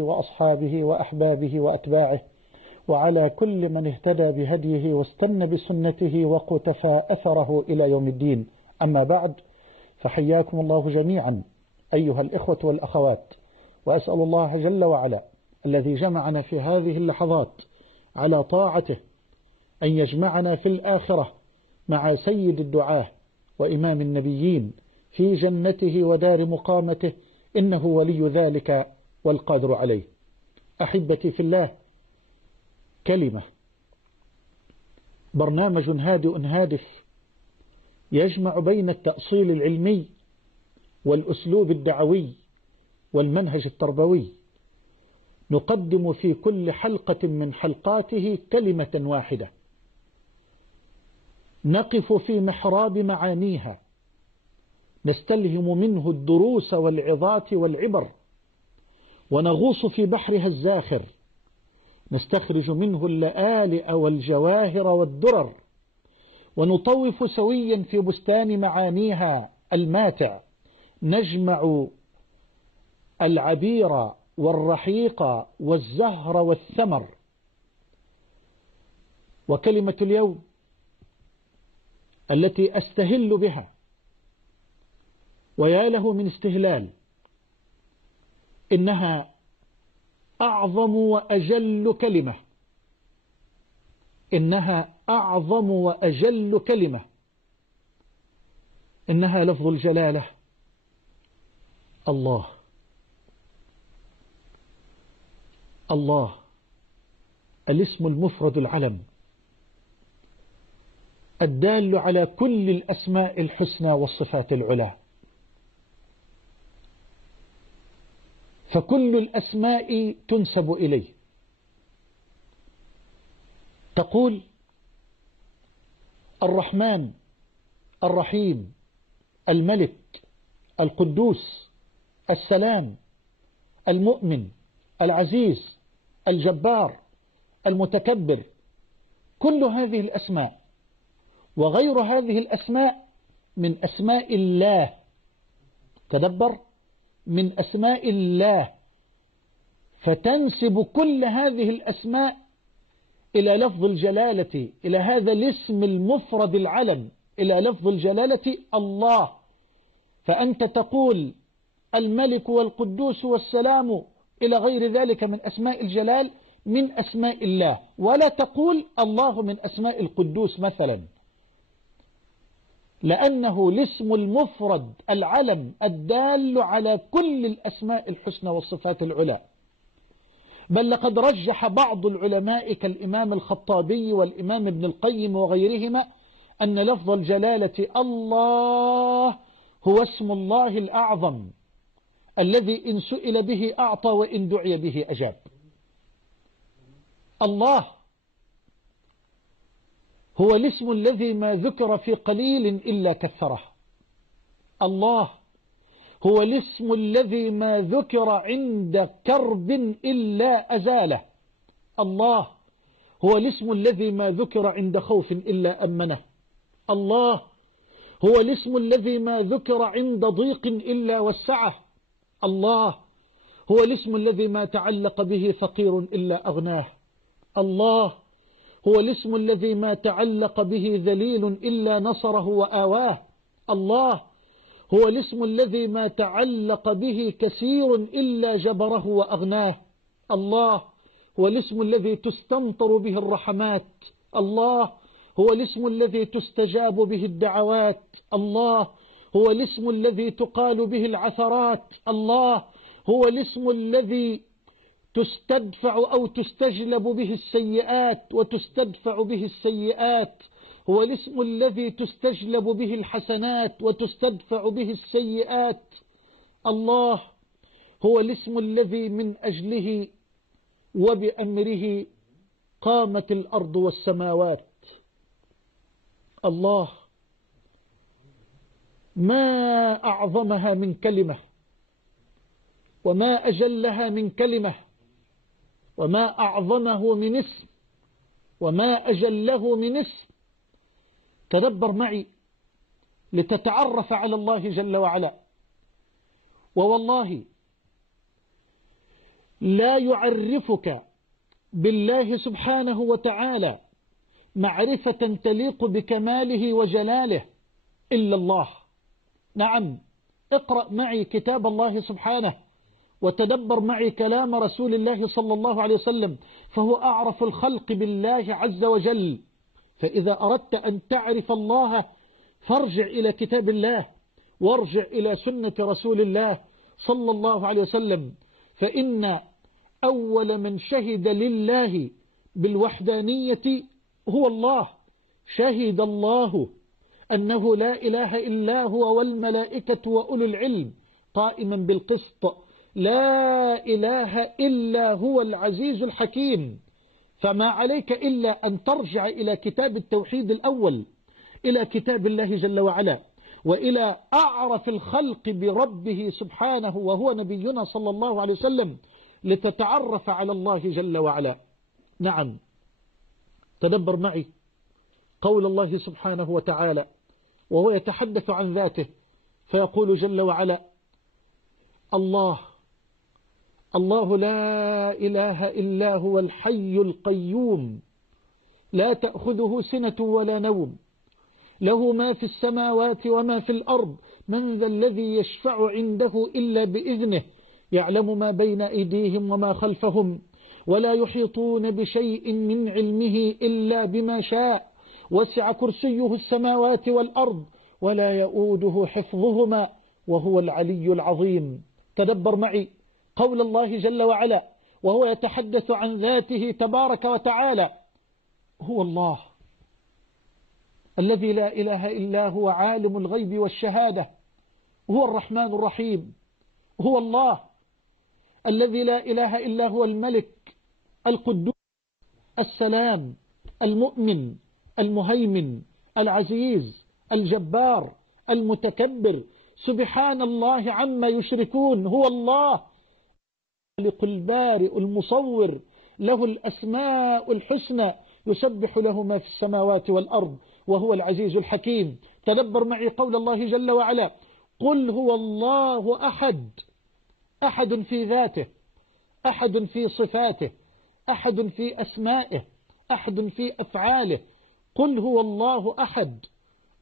وأصحابه وأحبابه وأتباعه وعلى كل من اهتدى بهديه واستنى بسنته وقتفى أثره إلى يوم الدين. أما بعد، فحياكم الله جميعا أيها الإخوة والأخوات، وأسأل الله جل وعلا الذي جمعنا في هذه اللحظات على طاعته أن يجمعنا في الآخرة مع سيد الدعاة وإمام النبيين في جنته ودار مقامته، إنه ولي ذلك والقادر عليه. أحبتي في الله، كلمة، برنامج هادئ هادف يجمع بين التأصيل العلمي والأسلوب الدعوي والمنهج التربوي. نقدم في كل حلقة من حلقاته كلمة واحدة نقف في محراب معانيها، نستلهم منه الدروس والعظات والعبر، ونغوص في بحرها الزاخر، نستخرج منه اللآلئ والجواهر والدرر، ونطوف سويا في بستان معانيها الماتع، نجمع العبير والرحيق والزهر والثمر. وكلمة اليوم التي أستهل بها، ويا له من استهلال، إنها أعظم وأجل كلمة، إنها أعظم وأجل كلمة، إنها لفظ الجلالة الله. الله، الاسم المفرد العلم الدال على كل الأسماء الحسنى والصفات العلى، فكل الأسماء تنسب إليه. تقول الرحمن، الرحيم، الملك، القدوس، السلام، المؤمن، العزيز، الجبار، المتكبر. كل هذه الأسماء وغير هذه الأسماء من أسماء الله. تدبر، من أسماء الله، فتنسب كل هذه الأسماء إلى لفظ الجلالة، إلى هذا الاسم المفرد العلم، إلى لفظ الجلالة الله. فأنت تقول الملك والقدوس والسلام إلى غير ذلك من أسماء الجلال من أسماء الله، ولا تقول الله من أسماء القدوس مثلا، لأنه الاسم المفرد العلم الدال على كل الأسماء الحسنى والصفات العلى. بل لقد رجح بعض العلماء كالإمام الخطابي والإمام ابن القيم وغيرهما أن لفظ الجلالة الله هو اسم الله الأعظم الذي إن سئل به أعطى وإن دعي به أجاب. الله هو الاسم الذي ما ذكر في قليل إلا كثره. الله هو الاسم الذي ما ذكر عند كرب إلا أزاله. الله هو الاسم الذي ما ذكر عند خوف إلا أمنه. الله هو الاسم الذي ما ذكر عند ضيق إلا وسعه. الله هو الاسم الذي ما تعلق به فقير إلا أغناه. الله هو الاسم الذي ما تعلق به ذليل إلا نصره وآواه. الله هو الاسم الذي ما تعلق به كثير إلا جبره وأغناه. الله هو الاسم الذي تستمطر به الرحمات. الله هو الاسم الذي تستجاب به الدعوات. الله هو الاسم الذي تقال به العثرات. الله هو الاسم الذي تستدفع أو تستجلب به السيئات وتستدفع به السيئات. هو الاسم الذي تستجلب به الحسنات وتستدفع به السيئات. الله هو الاسم الذي من أجله وبأمره قامت الأرض والسماوات. الله ما أعظمها من كلمة، وما أجلها من كلمة، وما أعظمه من اسم، وما أجله من اسم. تدبر معي لتتعرف على الله جل وعلا. ووالله لا يعرفك بالله سبحانه وتعالى معرفة تليق بكماله وجلاله إلا الله. نعم، اقرأ معي كتاب الله سبحانه وتدبر معي كلام رسول الله صلى الله عليه وسلم، فهو أعرف الخلق بالله عز وجل. فإذا أردت أن تعرف الله فارجع إلى كتاب الله وارجع إلى سنة رسول الله صلى الله عليه وسلم، فإن أول من شهد لله بالوحدانية هو الله. شهد الله أنه لا إله إلا هو والملائكة وأولو العلم قائما بالقسط، لا إله إلا هو العزيز الحكيم. فما عليك إلا أن ترجع إلى كتاب التوحيد الأول، إلى كتاب الله جل وعلا، وإلى أعرف الخلق بربه سبحانه وهو نبينا صلى الله عليه وسلم، لتتعرف على الله جل وعلا. نعم، تدبر معي قول الله سبحانه وتعالى وهو يتحدث عن ذاته، فيقول جل وعلا: الله لا إله إلا هو الحي القيوم لا تأخذه سنة ولا نوم له ما في السماوات وما في الأرض من ذا الذي يشفع عنده إلا بإذنه يعلم ما بين أيديهم وما خلفهم ولا يحيطون بشيء من علمه إلا بما شاء وسع كرسيه السماوات والأرض ولا يؤوده حفظهما وهو العلي العظيم. تدبر معي قول الله جل وعلا وهو يتحدث عن ذاته تبارك وتعالى: هو الله الذي لا إله إلا هو عالم الغيب والشهادة، هو الرحمن الرحيم. هو الله الذي لا إله إلا هو الملك القدوس السلام المؤمن المهيمن العزيز الجبار المتكبر، سبحان الله عما يشركون. هو الله الخالق البارئ المصور، له الأسماء الحسنى، يسبح له ما في السماوات والأرض وهو العزيز الحكيم. تدبر معي قول الله جل وعلا: قل هو الله أحد، أحد في ذاته، أحد في صفاته، أحد في أسمائه، أحد في أفعاله. قل هو الله أحد،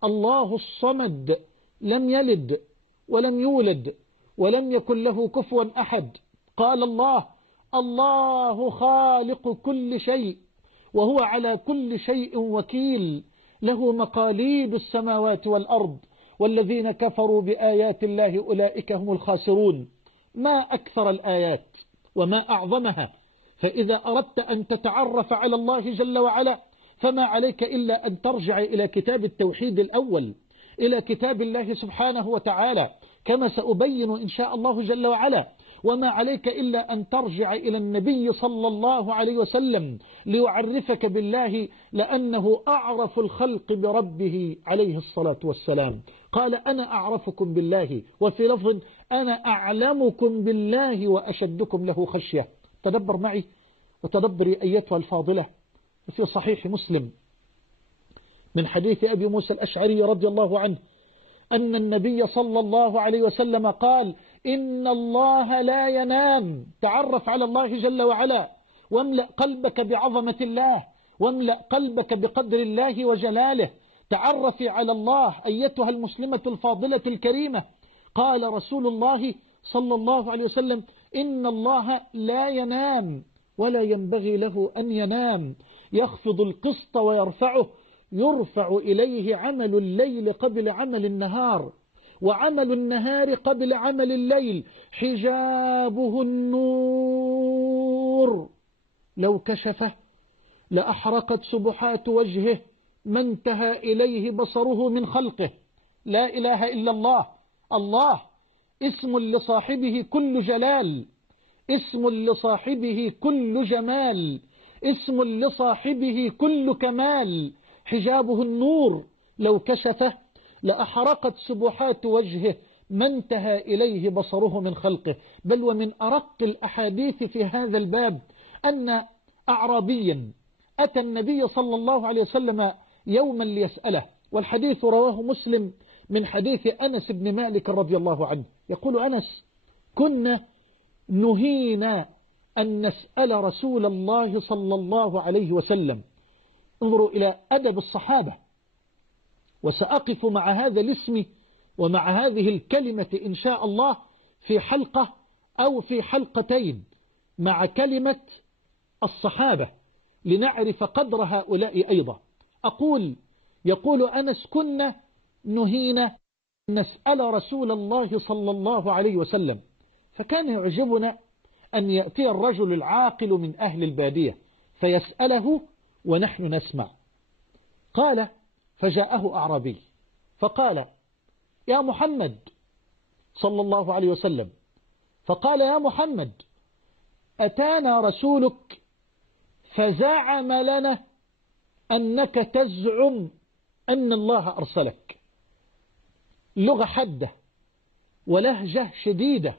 الله الصمد، لم يلد ولم يولد ولم يكن له كفوا أحد. قال الله خالق كل شيء وهو على كل شيء وكيل، له مقاليد السماوات والأرض والذين كفروا بآيات الله أولئك هم الخاسرون. ما أكثر الآيات وما أعظمها. فإذا أردت أن تتعرف على الله جل وعلا فما عليك إلا أن ترجع إلى كتاب التوحيد الأول، إلى كتاب الله سبحانه وتعالى، كما سأبين إن شاء الله جل وعلا. وما عليك إلا أن ترجع إلى النبي صلى الله عليه وسلم ليعرفك بالله، لأنه أعرف الخلق بربه عليه الصلاة والسلام. قال: أنا أعرفكم بالله، وفي لفظ: أنا أعلمكم بالله وأشدكم له خشية. تدبر معي وتدبري أيتها الفاضلة في صحيح مسلم من حديث أبي موسى الأشعري رضي الله عنه أن النبي صلى الله عليه وسلم قال: إن الله لا ينام. تعرف على الله جل وعلا، واملأ قلبك بعظمة الله، واملأ قلبك بقدر الله وجلاله. تعرفي على الله أيتها المسلمة الفاضلة الكريمة. قال رسول الله صلى الله عليه وسلم: إن الله لا ينام ولا ينبغي له أن ينام، يخفض القسط ويرفعه، يرفع إليه عمل الليل قبل عمل النهار، وعمل النهار قبل عمل الليل، حجابه النور، لو كشفه لأحرقت سبحات وجهه ما انتهى إليه بصره من خلقه. لا إله إلا الله. الله اسم لصاحبه كل جلال، اسم لصاحبه كل جمال، اسم لصاحبه كل كمال. حجابه النور، لو كشفه لأحرقت سبحات وجهه ما انتهى إليه بصره من خلقه. بل ومن أرق الأحاديث في هذا الباب أن أعرابيا أتى النبي صلى الله عليه وسلم يوما ليسأله، والحديث رواه مسلم من حديث أنس بن مالك رضي الله عنه. يقول أنس: كنا نهينا أن نسأل رسول الله صلى الله عليه وسلم. انظروا إلى أدب الصحابة. وسأقف مع هذا الاسم ومع هذه الكلمة إن شاء الله في حلقة أو في حلقتين مع كلمة الصحابة لنعرف قدر هؤلاء أيضا. يقول أنس: كنا نهينا نسأل رسول الله صلى الله عليه وسلم، فكان يعجبنا أن يأتي الرجل العاقل من أهل البادية فيسأله ونحن نسمع. قال: فجاءه أعرابي فقال: يا محمد صلى الله عليه وسلم، فقال: يا محمد، أتانا رسولك فزعم لنا أنك تزعم أن الله أرسلك. لغة حدة ولهجة شديدة،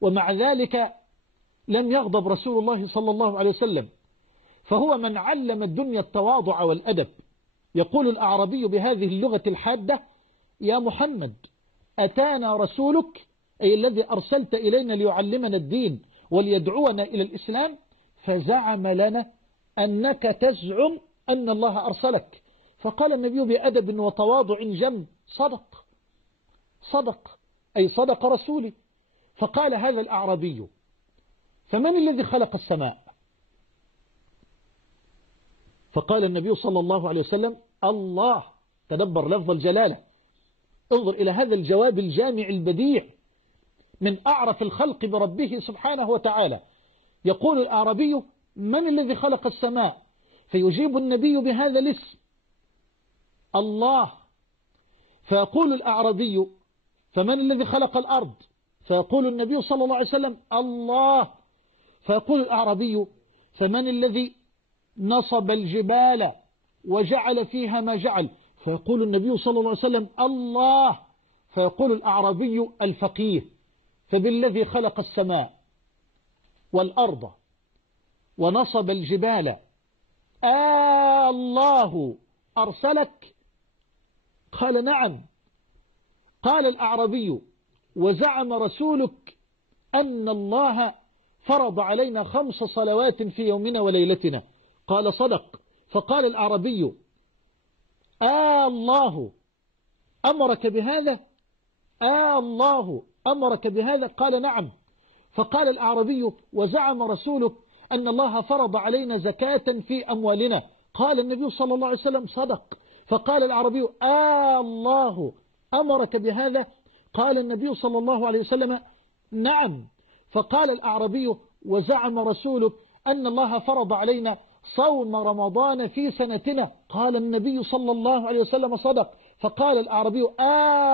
ومع ذلك لم يغضب رسول الله صلى الله عليه وسلم، فهو من علم الدنيا التواضع والأدب. يقول الأعرابي بهذه اللغة الحادة: يا محمد، أتانا رسولك، أي الذي أرسلت إلينا ليعلمنا الدين وليدعونا إلى الإسلام، فزعم لنا أنك تزعم أن الله أرسلك. فقال النبي بأدب وتواضع جم: صدق، أي صدق رسولي. فقال هذا الأعرابي: فمن الذي خلق السماء؟ فقال النبي صلى الله عليه وسلم: الله. تدبر لفظ الجلالة، انظر إلى هذا الجواب الجامع البديع من أعرف الخلق بربه سبحانه وتعالى. يقول الأعرابي: من الذي خلق السماء؟ فيجيب النبي بهذا الاسم: الله. فيقول الأعرابي: فمن الذي خلق الأرض؟ فيقول النبي صلى الله عليه وسلم: الله. فيقول الأعرابي: فمن الذي نصب الجبال وجعل فيها ما جعل؟ فيقول النبي صلى الله عليه وسلم: الله. فيقول الأعرابي الفقيه: فبالذي خلق السماء والأرض ونصب الجبال الله أرسلك؟ قال: نعم. قال الأعرابي: وزعم رسولك أن الله فرض علينا 5 صلوات في يومنا وليلتنا؟ قال: صدق. فقال الأعرابي: الله أمرك بهذا؟ الله أمرك بهذا؟ قال: نعم. فقال الأعرابي: وزعم رسولك أن الله فرض علينا زكاة في أموالنا؟ قال النبي صلى الله عليه وسلم: صدق. فقال الأعرابي: الله أمرك بهذا؟ قال النبي صلى الله عليه وسلم: نعم. فقال الأعرابي: وزعم رسولك أن الله فرض علينا صوم رمضان في سنتنا؟ قال النبي صلى الله عليه وسلم: صدق. فقال الأعرابي: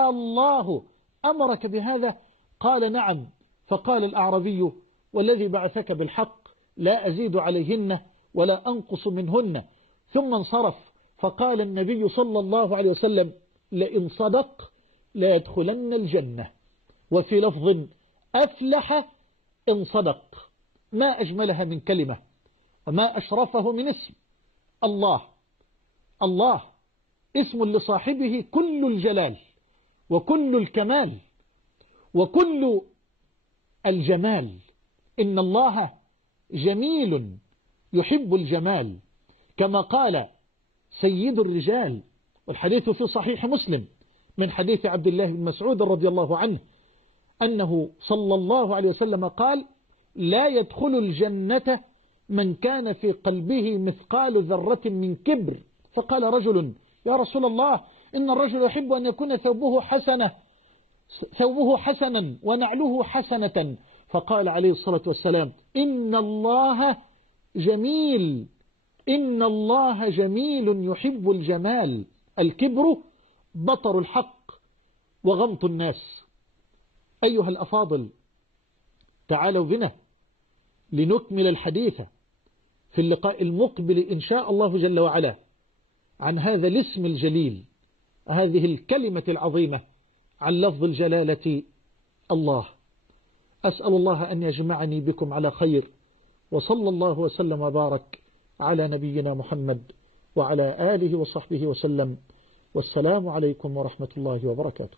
الله أمرك بهذا؟ قال: نعم. فقال الأعرابي: والذي بعثك بالحق لا أزيد عليهن ولا أنقص منهن. ثم انصرف. فقال النبي صلى الله عليه وسلم: لئن صدق لا يدخلن الجنة. وفي لفظ: أفلح إن صدق. ما أجملها من كلمة وما أشرفه من اسم. الله. الله اسم لصاحبه كل الجلال وكل الكمال وكل الجمال. إن الله جميل يحب الجمال، كما قال سيد الرجال، والحديث في صحيح مسلم من حديث عبد الله بن مسعود رضي الله عنه أنه صلى الله عليه وسلم قال: لا يدخل الجنة من كان في قلبه مثقال ذرة من كبر. فقال رجل: يا رسول الله، إن الرجل يحب أن يكون ثوبه حسنا ونعله حسنة. فقال عليه الصلاة والسلام: إن الله جميل، إن الله جميل يحب الجمال. الكبر بطر الحق وغمط الناس. أيها الأفاضل، تعالوا بنا لنكمل الحديث في اللقاء المقبل إن شاء الله جل وعلا عن هذا الاسم الجليل، هذه الكلمة العظيمة، عن لفظ الجلالة الله. أسأل الله أن يجمعني بكم على خير، وصلى الله وسلم وبارك على نبينا محمد وعلى آله وصحبه وسلم. والسلام عليكم ورحمة الله وبركاته.